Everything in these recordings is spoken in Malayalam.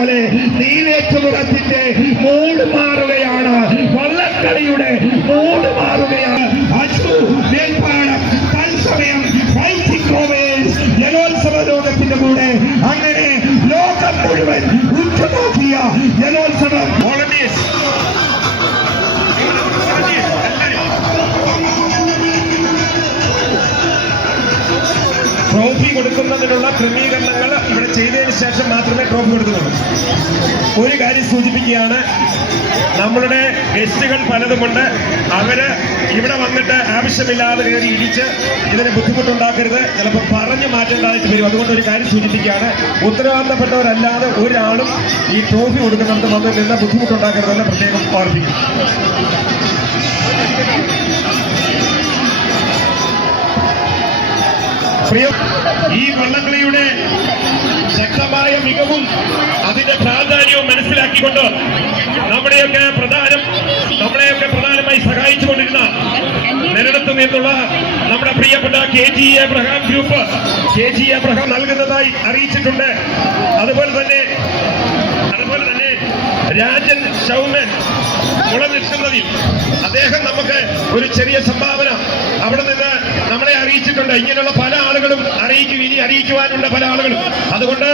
പോലെ നീലേറ്റുമുഖത്തിന്റെ മൂട് മാറുകയാണ്. വള്ളക്കളിയുടെ മൂട് മാറുകയാണ്. ശേഷം മാത്രമേ ട്രോഫി കൊടുക്കുന്നുള്ളൂ ഒരു കാര്യം സൂചിപ്പിക്കുകയാണ് നമ്മളുടെ ഗസ്റ്റുകൾ പലതുമുണ്ട്. അവർ ഇവിടെ വന്നിട്ട് ആവശ്യമില്ലാതെ കയറി ഇടിച്ച് ഇതിന് ബുദ്ധിമുട്ടുണ്ടാക്കരുത്. ചിലപ്പോൾ പറഞ്ഞു മാറ്റേണ്ടതായിട്ട് വരും. അതുകൊണ്ട് ഒരു കാര്യം സൂചിപ്പിക്കുകയാണ് ഉത്തരവാദിത്തപ്പെട്ടവരല്ലാതെ ഒരാളും ഈ ട്രോഫി കൊടുക്കുന്നവർക്ക് വന്നിൽ നിന്ന് ബുദ്ധിമുട്ടുണ്ടാക്കരുതെന്ന് പ്രത്യേകം ഓർമ്മിക്കും പ്രിയ ഈ വള്ളംകളിയുടെ മികവും അതിന്റെ പ്രാധാന്യവും മനസ്സിലാക്കിക്കൊണ്ട് നമ്മുടെയൊക്കെ പ്രധാനം നമ്മളെയൊക്കെ പ്രധാനമായി സഹായിച്ചുകൊണ്ടിരുന്ന നിരടത്ത് നിന്നുള്ള നമ്മുടെ പ്രിയപ്പെട്ട K G Abraham group K G Abraham നൽകുന്നതായി അറിയിച്ചിട്ടുണ്ട്. അതുപോലെ തന്നെ അതുപോലെ തന്നെ രാജൻ ചൗമൻ മുള നിൽക്കുന്നതിൽ അദ്ദേഹം നമുക്ക് ഒരു ചെറിയ സംഭാവന. അവിടെ നിന്ന് അറിയിച്ചിട്ടുണ്ട് ഇങ്ങനെയുള്ള പല ആളുകളും അറിയിക്കും ഇനി അറിയിക്കുവാനുള്ള പല ആളുകളും. അതുകൊണ്ട്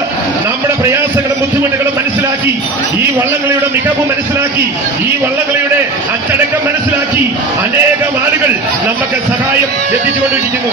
നമ്മുടെ പ്രയാസങ്ങളും ബുദ്ധിമുട്ടുകളും മനസ്സിലാക്കി ഈ വള്ളംകളിയുടെ മികവ് മനസ്സിലാക്കി ഈ വള്ളംകളിയുടെ അച്ചടക്കം മനസ്സിലാക്കി അനേകം ആളുകൾ നമുക്ക് സഹായം എത്തിച്ചുകൊണ്ടിരിക്കുന്നു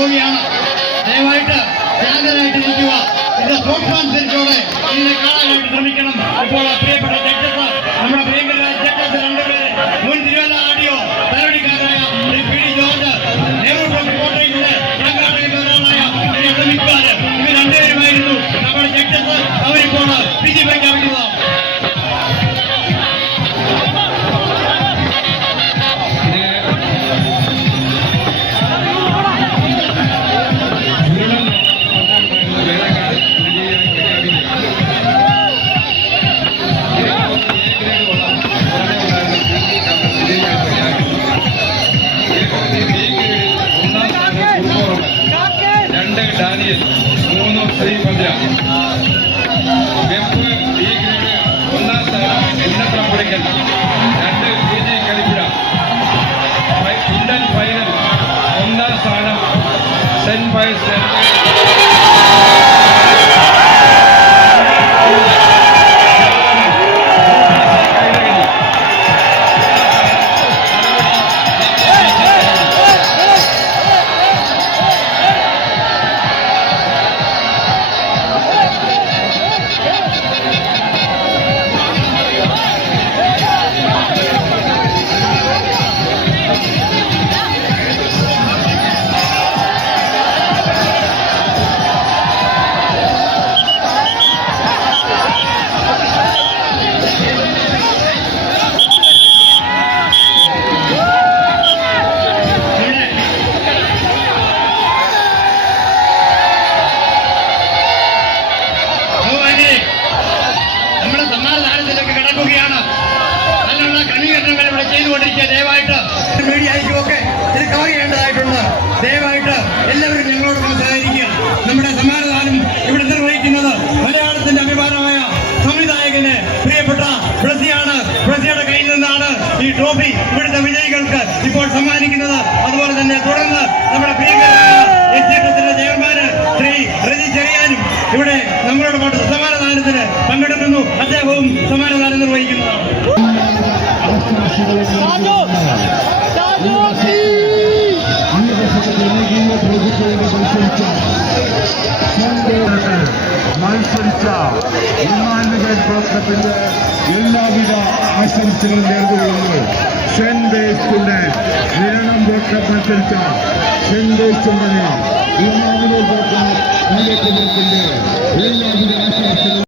പോവുകയാണ് ദയവായിട്ട് ശാന്തരായിട്ട് ഇരിക്കുക ഇതിന്റെ സൂക്ഷ്മാനുസരിച്ചോടെ ഇതിനെ കാണാനായിട്ട് ശ്രമിക്കണം. അപ്പോൾ പ്രിയപ്പെട്ട ജഡ്ജസ് வெப்பு பி கிரேடு ஒன்றாம் ஸ்தானம் எண்ணற்ற முறைகள் ரெண்டு பிஜி கழிப்பிடம் குண்டன் ஃபைனல் ஒன்றாம் ஸ்தானம் சென்ட் பாய்ஸ் ഈ ട്രോഫി ഇവിടുത്തെ വിജയികൾക്ക് ഇപ്പോൾ സമ്മാനിക്കുന്നത് അതുപോലെ തന്നെ തുടർന്ന് നമ്മുടെ പ്രിയങ്കരായ എത്തിയിട്ടത്തിന്റെ ചെയർമാന് ശ്രീ റജി ചെറിയാനും ഇവിടെ നമ്മളോട് പാട്ട് സമ്മാനദാനത്തിന് പങ്കെടുക്കുന്നു. അദ്ദേഹവും സമ്മാനദാനം നിർവഹിക്കുന്നതാണ്. മത്സരിച്ച ഇമാനുവൽ പ്രവർത്തനത്തിന്റെ എല്ലാവിധ ആശംസകളും നേർന്നുകൊള്ളുന്നു. സെന്റ് ബേസ്റ്റിന്റെ നിരണം പ്രവർത്തനം മത്സരിച്ച സെന്റ് ബേസ്റ്റിന്റെ ഇമാനുവൽ പ്രവർത്തന എല്ലാവിധ ആശംസകളും